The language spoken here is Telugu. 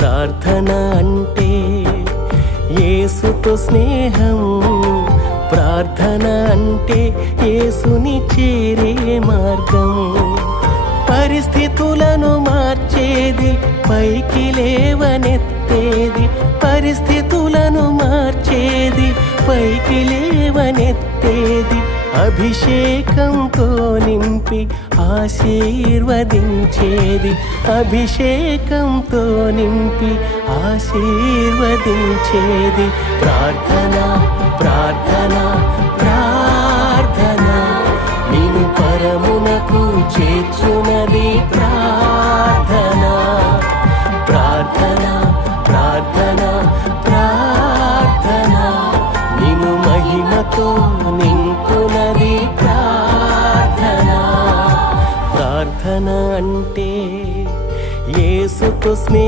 ప్రార్థన అంటే యేసుతో స్నేహం, ప్రార్థన అంటే యేసుని చేరే మార్గం. పరిస్థితులను మార్చేది, పైకి లేవనెత్తేది, పరిస్థితులను మార్చేది, పైకి లేవనెత్తేది, అభిషేకంతో నింపి ఆశీర్వదించేది, అభిషేకంతో నింపి ఆశీర్వదించేది. ప్రార్థన ప్రార్థన ప్రార్థన నిన్ను పరమునకు చేర్చునది. ప్రార్థన ప్రార్థన ప్రార్థన ప్రార్థన నిన్ను మహిమతో నింపునది. ప్రార్థన ప్రార్థన అంటే యేసుతో స్నేహం.